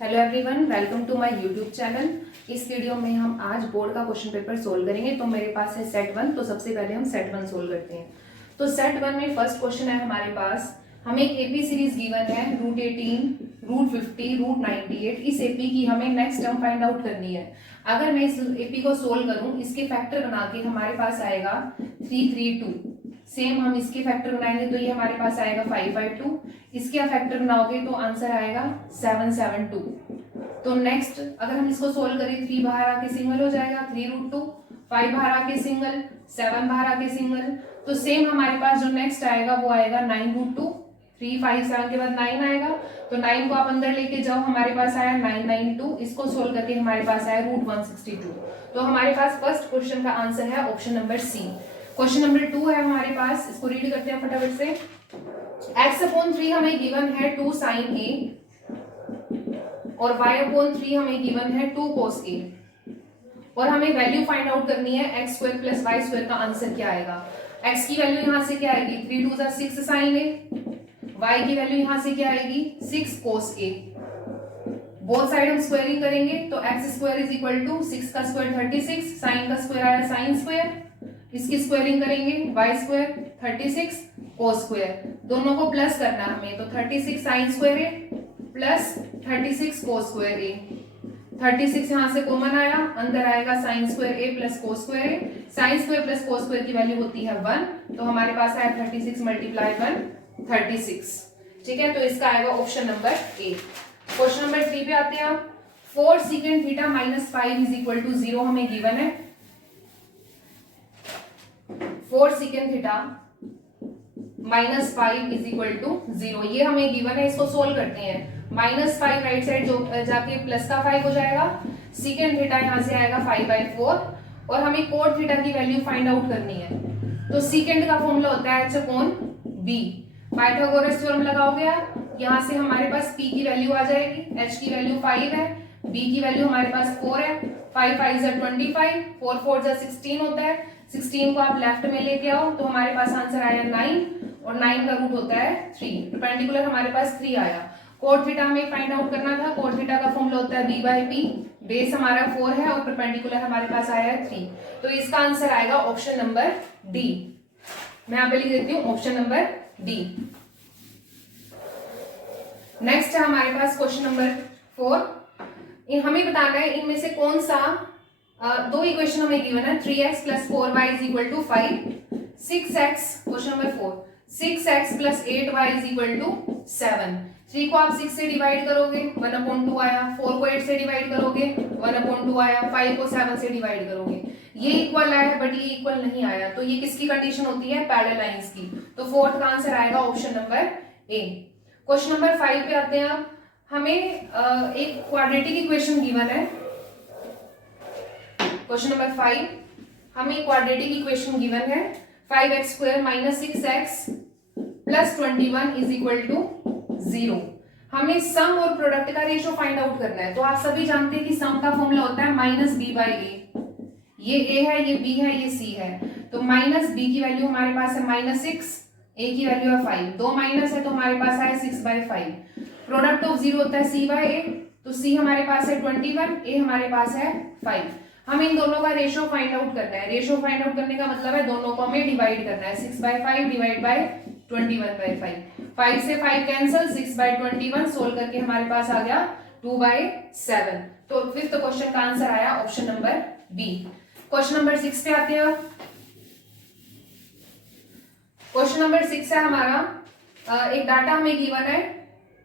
Hello everyone, welcome to my YouTube channel. इस video में हम आज बोर्ड का क्वेश्चन पेपर सोल्व करेंगे। तो मेरे पास है सेट 1। तो सबसे पहले हम सेट 1 सोल्व करते हैं। तो सेट 1 में फर्स्ट क्वेश्चन है हमारे पास, हमें एक एपी सीरीज गिवन है √18, √50, √98। इस एपी की हमें नेक्स्ट टर्म फाइंड आउट करनी है। अगर मैं इस एपी को सोल्व करूं, इसके फैक्टर बना के हमारे पास आएगा 332। सेम हम इसके फैक्टर बनाएंगे तो ये हमारे पास आएगा 552। इसके फैक्टर बनाओगे तो आंसर आएगा 772। तो नेक्स्ट अगर हम इसको सोल्व करें, 3 बाहर आके सिंगल हो जाएगा, 3√2, 5 बाहर आके सिंगल, 7 बाहर आके सिंगल। तो सेम हमारे पास जो नेक्स्ट आएगा वो आएगा 9√2। 3, 5, 7 के बाद 9 आएगा। तो 9 को आप अंदर लेके जाओ, हमारे पास आया 992। इसको सोल्व करके हमारे पास आया √162। तो हमारे पास फर्स्ट क्वेश्चन का आंसर है option number C. Question number 2 है हमारे पास, इसको रीड करते हैं फटाफट से। x/3 हमें गिवन है 2 sin a और y/3 हमें गिवन है 2 cos a और हमें वैल्यू फाइंड आउट करनी है x² + y² का आंसर क्या आएगा। x की वैल्यू यहां से क्या आएगी, 3 2 6 sin a। y की वैल्यू यहां से क्या आएगी, 6 cos a। बोथ साइड हम स्क्वायरिंग करेंगे तो x² = 6 का स्क्वायर 36, sin का स्क्वायर आया sin स्क्वायर, इसकी स्क्वायरिंग करेंगे y² 36 cos स्क्वायर, दोनों को प्लस करना है हमें। तो 36 sin square a plus 36 cos square a। 36 यहां से कॉमन आया, अंदर आएगा sin square a plus cos square a। sin square plus cos square की वैल्यू होती है 1। तो हमारे पास आया 36 × 1 36। ठीक है, तो इसका आएगा option number A. Question number 3 पे आते हैं। 4 sec θ - 5 = 0 हमें गिवन है। 4 sec θ -5 = 0, ये हमें गिवन है। इसको सोल्व करते हैं। -5 राइट साइड जो जाके प्लस का 5 हो जाएगा। सेकेंड थीटा यहां से आएगा 5/4 और हमें कोट थीटा की वैल्यू फाइंड आउट करनी है। तो सेकेंड का फॉर्मूला होता है h/b। पाइथागोरस थ्योरम लगाओगे आप, यहां से हमारे पास p की वैल्यू आ जाएगी, h की वैल्यू 5 है, b की वैल्यू हमारे पास 4 है। 5 5 = 25, 4 4 = 16 होता है। 16 को आप लेफ्ट में लेके आओ तो हमारे पास आंसर आया 9 और 9 का रूट होता है 3। परपेंडिकुलर हमारे पास 3 आया। कोट थीटा हमें फाइंड आउट करना था। कोट थीटा का फॉर्मूला होता है b/p। बेस हमारा 4 है और परपेंडिकुलर हमारे पास आया है 3। तो इसका आंसर आएगा ऑप्शन नंबर डी। मैं यहां पे लिख देती हूँ ऑप्शन नंबर डी। नेक्स्ट है हमारे पास क्वेश्चन नंबर 4। हमें बताना है इनमें से कौन सा दो इक्वेशन हमें गिवन है। 3x + 4y = 5, 6x, question number 4, 6x + 8y = 7। 3 को आप 6 से डिवाइड करोगे 1/2 आया, 4 को 8 से डिवाइड करोगे 1/2 आया, 5 को 7 से डिवाइड करोगे, ये इक्वल आया बट ये इक्वल नहीं आया। तो ये किसकी कंडीशन होती है, पैरेलल लाइंस की। तो फोर्थ का आंसर आएगा option number A. Question number 5 पे आते हैं। हमें एक क्वाड्रेटिक इक्वेशन गिवन है। क्वेश्चन नंबर 5, हमें क्वाड्रेटिक इक्वेशन गिवन है 5x² - 6x + 21 = 0। हमें सम और प्रोडक्ट का रेशो फाइंड आउट करना है। तो आप सभी जानते हैं कि सम का फॉर्मूला होता है -b/a। ये a है, ये b है, ये c है। तो -b की वैल्यू हमारे पास है -6, a की वैल्यू है 5, दो माइनस है तो हमारे पास आया 6/5। प्रोडक्ट ऑफ 0 होता है c/a, तो c हमारे पास है 21, a हमारे पास है 5। हम इन दोनों का रेशो फाइंड आउट करना है। रेशो फाइंड आउट करने का मतलब है दोनों को हमें डिवाइड करना है। 6/5 डिवाइड बाय 21/5। 5 से 5 कैंसिल, 6/21 सोल्व करके हमारे पास आ गया 2/7। तो फिफ्थ क्वेश्चन का आंसर आया option number B. Question number 6 पे आते हैं। क्वेश्चन नंबर 6 है हमारा, एक डाटा हमें गिवन है,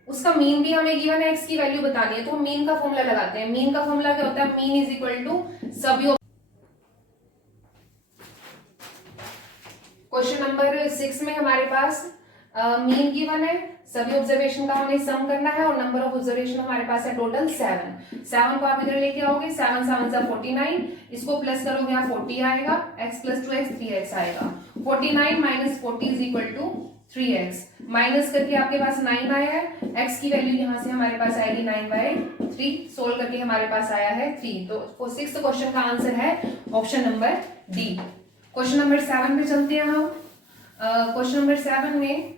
उसका मीन भी हमें गिवन है, एक्स की वैल्यू बतानी है। तो हम मीन का फॉर्मूला लगाते हैं। मीन का फॉर्मूला क्या होता है, मीन = सभी। क्वेश्चन नंबर 6 में हमारे पास मीन गिवन है, सभी ऑब्जर्वेशन का हमें सम करना है और नंबर ऑफ ऑब्जर्वेशन हमारे पास है टोटल 7। 7 को आप इधर लेके आओगे, 7 7 = 49, इसको प्लस करोगे यहाँ 40 आएगा, x + 2x 3x आएगा। 49 - 40 = 3x। माइनस करके आपके पास 9 आया है, x की वैल्यू यहाँ से हमारे पास आएगी 9/3। सोल्व करके हमारे पास आया है 3। तो सिक्स्थ क्वेश्चन का आंसर है option number D. Question number 7 पे चलते हैं हम। क्वेश्चन नंबर 7 में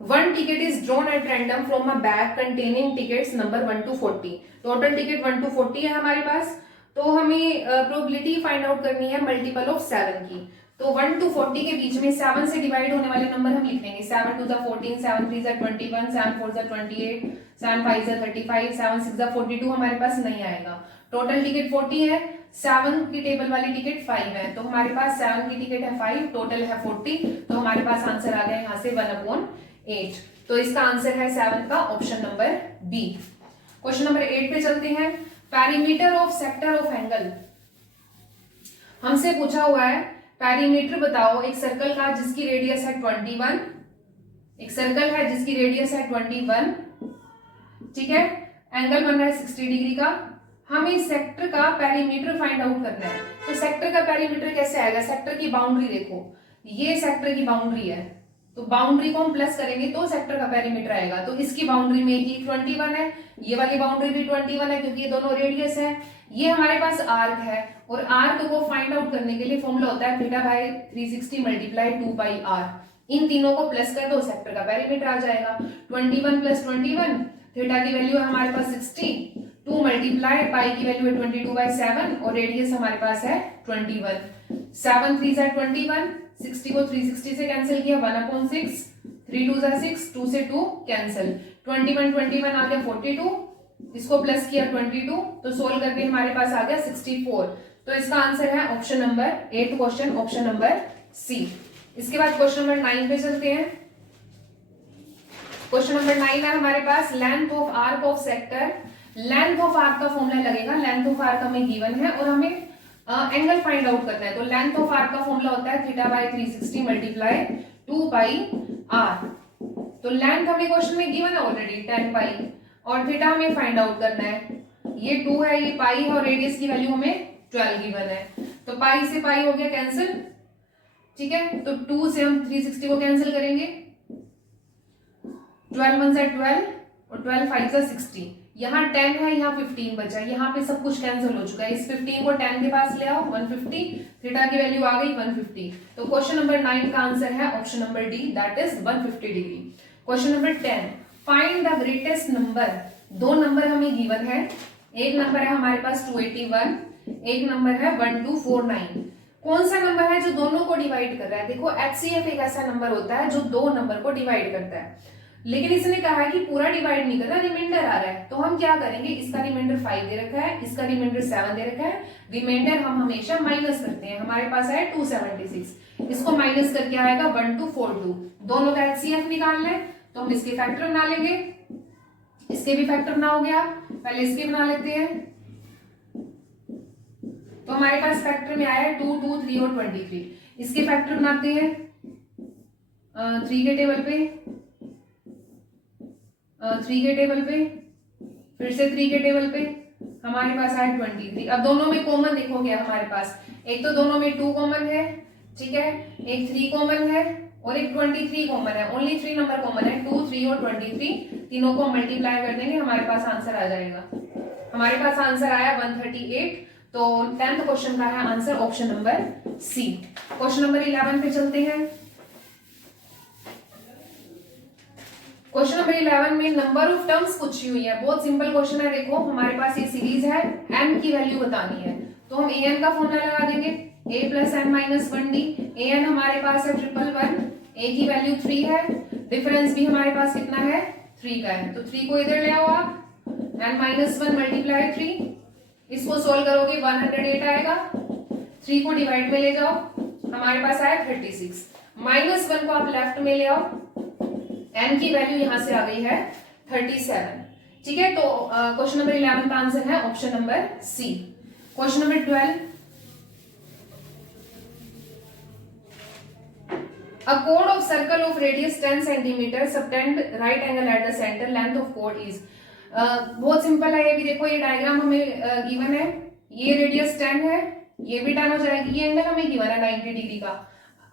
1 ticket is drawn at random from a bag containing tickets number 1 to 40. Total ticket 1 to 40 है हमारे पास, तो हमें प्रोबेबिलिटी फाइंड आउट करनी है मल्टीपल ऑफ 7 की। तो 1 to 40 के बीच में 7 से डिवाइड होने वाले नंबर हम लिख लेंगे। 7 2 14, 7 3 21, 7 4 28, 7 5 35, 7 6 42 हमारे पास नहीं आएगा। टोटल टिकट 40 है, 7 की टेबल वाली टिकट 5 है, तो हमारे पास 7 की टिकट है 5, टोटल है 40, तो हमारे पास आंसर आ गया यहाँ से 1/8। तो इसका आंसर है 7 का option number B. Question number 8 पे चलते हैं। Perimeter of sector of angle हमसे पूछा हुआ है। पेरीमीटर बताओ एक सर्कल का जिसकी रेडियस है 21, एक सर्कल है जिसकी रेडियस है 21, ठीक है, एंगल बन रहा है 60 डिग्री का। हमें सेक्टर का पेरीमीटर फाइंड आउट करना है। तो सेक्टर का पेरीमीटर कैसे आएगा? सेक्टर की बाउंड्री देखो, ये सेक्टर की बाउंड्री है, तो बाउंड्री को हम प्लस करेंगे तो सेक्टर का पेरीमीटर आएगा। तो इसकी बाउंड्री में ये 21 है, ये वाली बाउंड्री भी 21 है क्योंकि ये दोनों रेडियस है। ये हमारे पास आर्क है और आर्क को फाइंड आउट करने के लिए फॉर्मूला होता है theta by 360 multiply 2 pi R. इन तीनों को प्लस कर दो, सेक्टर का पेरीमीटर आ जाएगा। 21 प्लस 21, थीटा की वैल्यू है हमारे पास 60, 2 मल्टीप्लाई पाई की वैल्यू है 22/7 और रेडियस हमारे पास है 21। 7 3 जा 21, 60 को 360 से कैंसिल किया, 1/6, 3 2 जा 6, 2 से 2 कैंसिल, 21 आ गया 42, इसको प्लस किया 22, तो सोल्व करके हमारे पास आ गया 64। तो इसका आंसर है option number 8 question, option number C. इसके बाद क्वेश्चन नंबर 9 पे चलते हैं। क्वेश्चन नंबर 9 है हमारे पास length of arc of sector. Length of arc का फॉर्मूला लगेगा, लेंथ ऑफ आर्क हमें गिवन है और हमें एंगल फाइंड आउट करना है। तो लेंथ ऑफ आर्क का फॉर्मूला होता है theta by 360 multiply 2 pi R. तो लेंथ हमें क्वेश्चन में गिवन है ऑलरेडी 10 पाई और थीटा हमें फाइंड आउट करना है। ये 2 है, ये पाई है और रेडियस की वैल्यू हमें 12 गिवन है। तो पाई से पाई हो गया कैंसिल, ठीक है, तो 2 से हम 360 को कैंसिल करेंगे, 12 1 जा 12 और 12 5 जा 60। यहाँ 10 है, यहाँ 15 बचा, यहाँ पे सब कुछ कैंसिल हो चुका है। इस 15 को 10 के पास ले आओ, 150, थीटा की वैल्यू आ गई 150। तो क्वेश्चन नंबर 9 का आंसर है option number D, that is 150 degree. Question number 10, find the greatest number. दो नंबर हमें गिवन है, एक नंबर है हमारे पास 281, एक नंबर है 1249। कौन सा नंबर है जो दोनों को डिवाइड कर रहा है? देखो HCF एक ऐसा नंबर होता है जो दो नंबर को डिवाइड करता है, लेकिन इसने कहा है कि पूरा डिवाइड नहीं कर रहा, रिमाइंडर आ रहा है। तो हम क्या करेंगे, इसका रिमाइंडर 5 दे रखा है, इसका रिमाइंडर 7 दे रखा है, रिमाइंडर हम हमेशा माइनस करते हैं। हमारे पास है 276, इसको माइनस करके आएगा 1242। दोनों का HCF निकालना है तो हम इसके फैक्टर बना लेंगे, इसके भी फैक्टर बना हो गया, पहले इसके बना लेते हैं। तो हमारे पास फैक्टर में आया 2 2 3 और 23। इसके फैक्टर बनाते हैं 3 के टेबल पे, 3 के टेबल पे, फिर से 3 के टेबल पे, हमारे पास आया 23। अब दोनों में कॉमन देखोगे हमारे पास, एक तो दोनों में 2 कॉमन है, ठीक है, एक 3 कॉमन है और एक 23 कॉमन है। ओनली 3 नंबर कॉमन है, 2 3 और 23। तीनों को मल्टीप्लाई कर देंगे, हमारे पास आंसर आ जाएगा। हमारे पास आंसर आया 138। तो 10th क्वेश्चन का है answer option number C. Question number 11 पे चलते हैं। क्वेश्चन नंबर 11 में नंबर ऑफ टर्म्स पूछी हुई है, बहुत सिंपल क्वेश्चन है। देखो हमारे पास ये सीरीज है, n की वैल्यू बतानी है, तो हम an का फॉर्मूला लगा देंगे, a + n - 1d। an हमारे पास है 111, a की वैल्यू 3 है, डिफरेंस भी हमारे पास कितना है 3 का है, तो 3 को इधर ले आओ आप, n - 1 मल्टीप्लाई 3, इसको सोल्व करोगे 108 आएगा। 3 को डिवाइड में ले जाओ, हमारे पास आया 36, -1 को आप लेफ्ट में ले आओ, n की वैल्यू यहां से आ गई है 37, ठीक है। तो क्वेश्चन नंबर 11 का आंसर है option number C. Question number 12, a chord of circle of radius 10 cm subtend right angle at the center, length of chord is। बहुत सिंपल है ये भी। देखो ये डायग्राम हमें गिवन है, ये रेडियस 10 है, ये भी 10 हो जाएगी, ये एंगल हमें गिवन है 90 डिग्री का।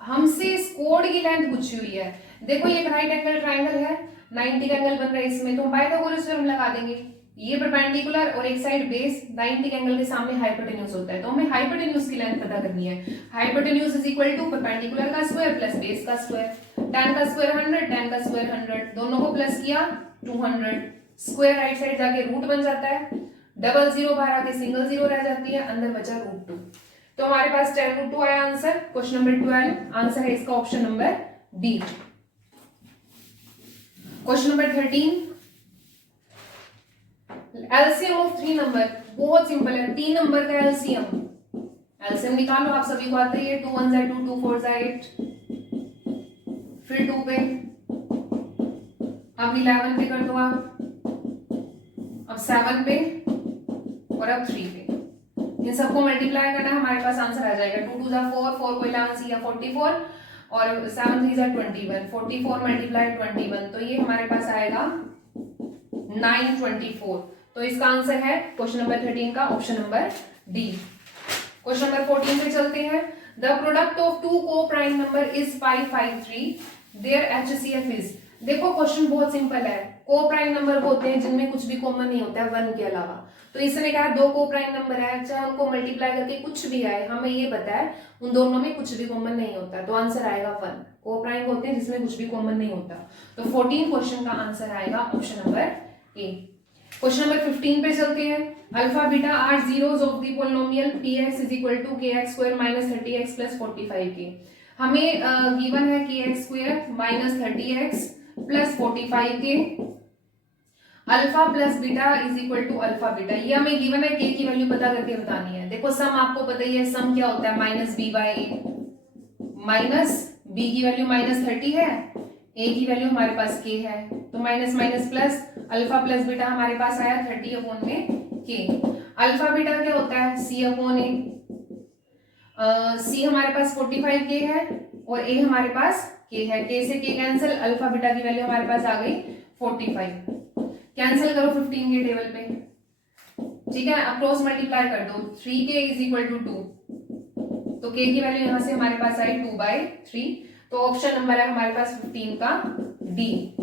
हमसे इस कोड की लेंथ पूछी हुई है। देखो ये राइट एंगल ट्राइंगल है, 90 का एंगल बन रहा है इसमें, तो पाइथागोरस थ्योरम लगा देंगे। ये परपेंडिकुलर और एक साइड बेस, 90 एंगल के सामने हाइपोटेन्यूज होता है, तो हमें हाइपोटेन्यूज की लेंथ पता करनी है। Hypotenuse is equal to perpendicular का स्क्वायर प्लस बेस का स्क्वायर। 10 का स्क्वायर 100, 10 का स्क्वायर 100, दोनों को प्लस किया 200, स्क्वायर राइट साइड जाके रूट बन जाता है, डबल जीरो बाहर आके सिंगल जीरो रह जाती है, अंदर बचा √2। तो हमारे पास 10√2 आया आंसर। क्वेश्चन नंबर 12 आंसर है इसका option number B. Question number 13, LCM of 3 number, बहुत सिंपल है, 3 नंबर का एलसीएम निकालो, आप सभी को आता है, 2 1 जा 2, 2 4 जा 8, फिर 2 पे, अब 11 पे कर दो आप, अब 7 पे और अब 3 पे, इन सबको मल्टीप्लाई करना, हमारे पास आंसर आ जाएगा 2 2 जा 4, 4 को 11 से या 44 और 7 3 जा 21, 44 मल्टीप्लाई 21, तो ये हमारे पास आएगा 924। तो इसका आंसर है क्वेश्चन नंबर 13 का option number D. Question number 14 पे चलते हैं। The product of two coprime number is 553, their HCF is. देखो क्वेश्चन बहुत सिंपल है, को प्राइम नंबर होते हैं जिनमें कुछ भी कॉमन नहीं होता है 1 के अलावा। तो इसने कहा दो को प्राइम नंबर है, चाहे उनको मल्टीप्लाई करके कुछ भी आए, हमें ये पता है उन दोनों में कुछ भी कॉमन नहीं होता, तो आंसर आएगा 1। को प्राइम होते हैं जिसमें कुछ भी कॉमन नहीं होता, तो 14 क्वेश्चन का आंसर आएगा option number A. Question number 15 पे चलते हैं। Alpha beta are zeros of the polynomial px is equal to kx square minus 30x plus 45k। हमें गिवन है kx square minus 30x plus 45k, alpha plus beta is equal to alpha beta, ये हमें given है, k की value पता करके बतानी है। देखो सम आपको पता ही है, सम क्या होता है, माइनस b बाय ए, माइनस b की वैल्यू माइनस 30 है, a की वैल्यू हमारे पास k है, तो minus minus plus, alpha plus beta हमारे पास आया 30 अपॉन में k। अल्फा बीटा क्या होता है, c अपॉन ए, c हमारे पास 45k है और a हमारे पास k है, k से k कैंसिल, अल्फा बीटा की वैल्यू हमारे पास आ गई 45, कैंसिल करो 15 के टेबल पे, ठीक है, अब क्रॉस मल्टीप्लाई कर दो, 3k इज इक्वल टू 2, तो k की वैल्यू यहां से हमारे पास आई 2/3, तो ऑप्शन नंबर है हमारे पास 15 का डी।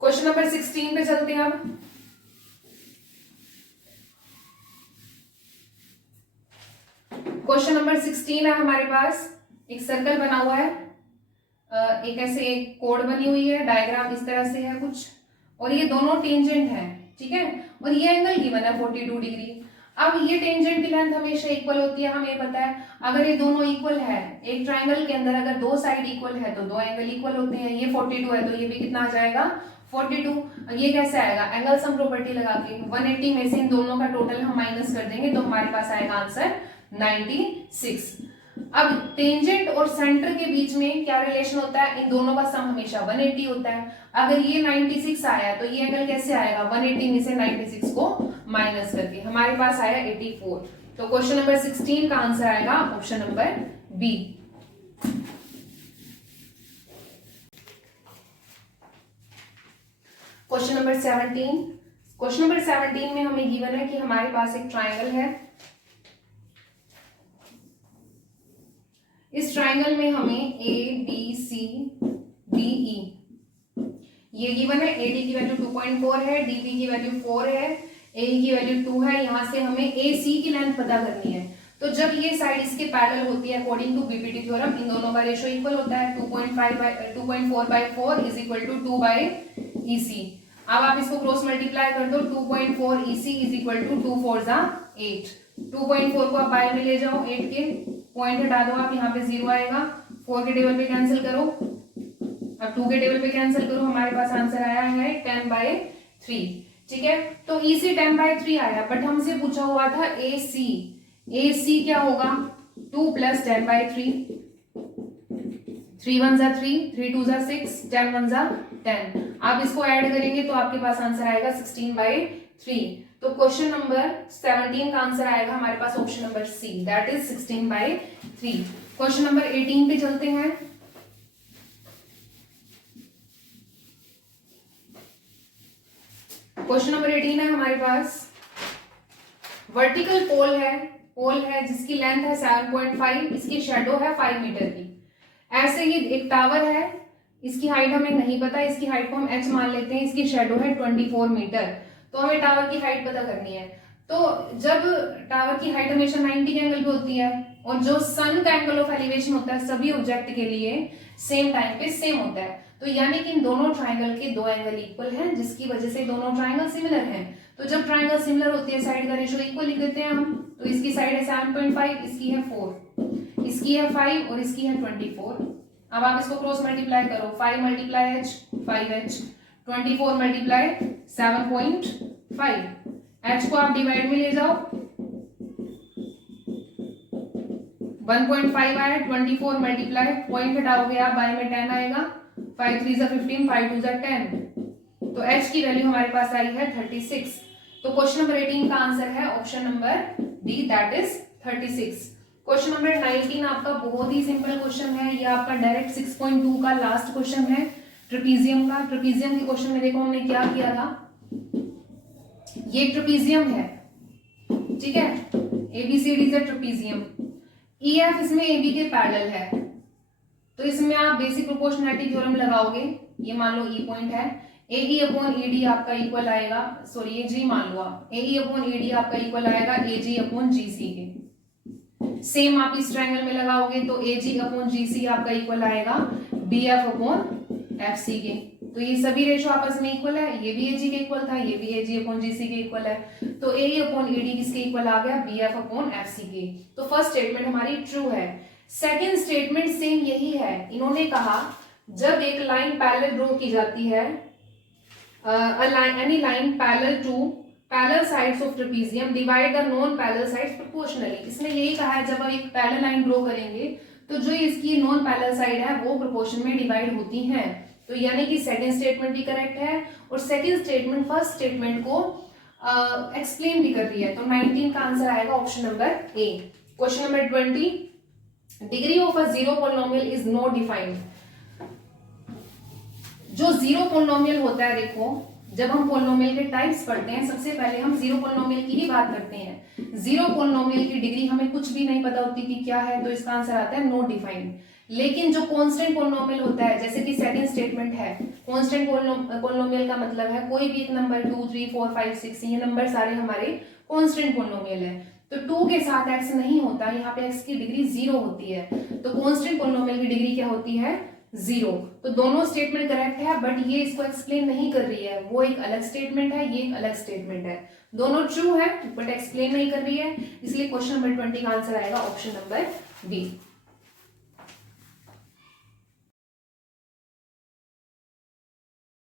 क्वेश्चन नंबर 16 पे चलते हैं अब। क्वेश्चन नंबर 16 है हमारे पास, एक सर्कल बना हुआ है, एक ऐसे एक कोड बनी हुई है, डायग्राम इस तरह से है कुछ, और ये दोनों टेंजेंट हैं, ठीक है, और ये एंगल गिवन है 42 डिग्री। अब ये टेंजेंट की लेंथ हमेशा इक्वल होती है, हमें पता है, अगर ये दोनों इक्वल है, एक ट्राइंगल के अंदर अगर दो साइड इक्वल है तो दो एंगल इक्वल होते हैं, ये 42 है तो ये भी कितना आ जाएगा 42। ये कैसे आएगा, एंगल सम प्रॉपर्टी लगा के 180 में से इन दोनों का टोटल हम माइनस कर देंगे तो हमारे पास आएगा आंसर 96। अब टेंजेंट और सेंटर के बीच में क्या रिलेशन होता है, इन दोनों का सम हमेशा 180 होता है। अगर ये 96 आया तो ये एंगल कैसे आएगा, 180 में से 96 को माइनस करके हमारे पास आया 84। तो क्वेश्चन नंबर 16 का आंसर आएगा option number B. Question number 17। Question number 17 में हमें गिवन है कि हमारे पास एक ट्राइंगल है, इस ट्राइंगल में हमें A B C D E ये गिवन है, AD की वैल्यू 2.4 है, DB की वैल्यू 4 है, AE की वैल्यू 2 है, यहां से हमें AC की लेंथ पता करनी है। तो जब ये साइड इसके पैरेलल होती है अकॉर्डिंग टू बीपीटी थ्योरम, इन दोनों का रेशियो इक्वल होता है, 2.4/4 इज इक्वल टू 2/EC। अब आप इसको क्रॉस मल्टीप्लाई कर दो, 2.4 EC इज इक्वल टू 2 4 जा 8, 2.4 को आप बाय में ले जाओ, 8 के पॉइंट हटा दो आप, यहाँ पे 0 आएगा, 4 के टेबल पे कैंसिल करो, अब 2 के टेबल पे कैंसिल करो, हमारे पास आंसर आया है 10/3, ठीक है। तो EC 10/3 आया, बट हमसे पूछा हुआ था AC, AC क्या होगा 2 + 10/3, 3 1 जा 3, 3 2 जा 6, 10 1 जा 10, आप इसको ऐड करेंगे तो आपके पास आंसर आएगा 16/3। तो क्वेश्चन नंबर 17 का आंसर आएगा हमारे पास option number C, that is 16/3। Question number 18 पे चलते हैं। क्वेश्चन नंबर 18 है हमारे पास, वर्टिकल पोल है जिसकी लेंथ है 7.5, इसकी शेडो है 5 मीटर की। ऐसे ही एक टावर है, इसकी हाइट हमें नहीं पता, इसकी हाइट को हम h मान लेते हैं, इसकी शेडो है 24 मीटर, तो हमें टावर की हाइट पता करनी है। तो जब टावर की हाइट हमेशा 90 के एंगल पे होती है, और जो सन का एंगल ऑफ एलिवेशन होता है सभी ऑब्जेक्ट के लिए सेम टाइम पे सेम होता है। तो यानी कि इन दोनों ट्राइंगल के दो एंगल इक्वल हैं, जिसकी वजह से दोनों ट्राइंगल सिमिलर हैं। तो जब ट्राइंगल सिमिलर होती है साइड का रेशियो इक्वल लिख देते हैं हम। तो इसकी साइड है 7.5, इसकी है 4, इसकी है 5 और इसकी है 24। अब आप इसको क्रॉस मल्टीप्लाई करो, 5 multiply h 5h, 24 multiply 7.5, h को आप डिवाइड में ले जाओ, 1.5 आया, 24 मल्टीप्लाई पॉइंट हटाओगे आप, बाय में 10 आएगा, 5 3 जा 15, 5 2 जा 10, तो h की वैल्यू हमारे पास आई है 36। तो क्वेश्चन नंबर 18 का आंसर है option number D, that is 36। Question number 19 आपका बहुत ही सिंपल क्वेश्चन है, ये आपका डायरेक्ट 6.2 का लास्ट क्वेश्चन है ट्रेपीजियम का। ट्रेपीजियम के क्वेश्चन में देखो हमने क्या किया था, ये ट्रेपीजियम है, ठीक है, एबीसीडी से ट्रेपीजियम, EF इसमें AB के पैरेलल है, तो इसमें आप बेसिक प्रोपोर्शनैलिटी थ्योरम लगाओगे, ये मान लो E पॉइंट है, AE अपॉन ED आपका इक्वल आएगा, सॉरी AG मान लो आप, AE अपॉन ED आपका इक्वल आएगा AG अपॉन GC के। सेम आप इस ट्रायंगल में लगाओगे तो AG अपॉन GC आपका इक्वल आएगा BF अपॉन FC के। तो ये सभी रेशो आपस में इक्वल है, ये भी AG के इक्वल था, ये भी AG अपॉन GC के इक्वल है, तो AE अपॉन ED किसके इक्वल आ गया, BF अपॉन FC के। तो फर्स्ट स्टेटमेंट हमारी ट्रू है। सेकंड स्टेटमेंट सेम यही है, इन्होंने कहा जब एक लाइन पैरेलल ड्रॉ की जाती है, any line parallel to parallel sides of trapezium divide the non parallel sides proportionally। इसने यही कहा है जब आप एक पैरेलल लाइन ड्रॉ करेंगे तो जो इसकी नॉन पैरेलल साइड है वो प्रोपोर्शन में डिवाइड होती हैं। तो यानी कि सेकंड स्टेटमेंट भी करेक्ट है और सेकंड स्टेटमेंट फर्स्ट स्टेटमेंट को एक्सप्लेन भी कर रही है। तो 19 का आंसर आएगा option number A. Question number 20, degree of a zero polynomial is not defined. जो जीरो पॉलिनोमियल होता है, देखो जब हम पॉलिनोमियल के टाइप्स पढ़ते हैं सबसे पहले हम जीरो पॉलिनोमियल की ही बात करते हैं। जीरो पॉलिनोमियल की डिग्री हमें कुछ भी नहीं पता होती कि क्या है, तो इसका आंसर आता है नॉट डिफाइंड। लेकिन जो कांस्टेंट पॉलिनोमियल होता है, जैसे कि सेकंड स्टेटमेंट है, कांस्टेंट पॉलिनोमियल का मतलब है कोई भी एक नंबर 2 3 4 5 6 ये नंबर सारे हमारे कांस्टेंट पॉलिनोमियल है। तो 2 के साथ x नहीं होता, यहाँ पे x की डिग्री 0 होती है, तो कांस्टेंट पॉलिनोमियल की डिग्री क्या होती है, 0। तो दोनों स्टेटमेंट करेक्ट है, बट ये इसको एक्सप्लेन नहीं कर रही है, वो एक अलग स्टेटमेंट है, ये एक अलग स्टेटमेंट है। दोनों ट्रू है बट एक्सप्लेन नहीं कर रही है, इसलिए क्वेश्चन नंबर 20 का आंसर आएगा ऑप्शन नंबर बी।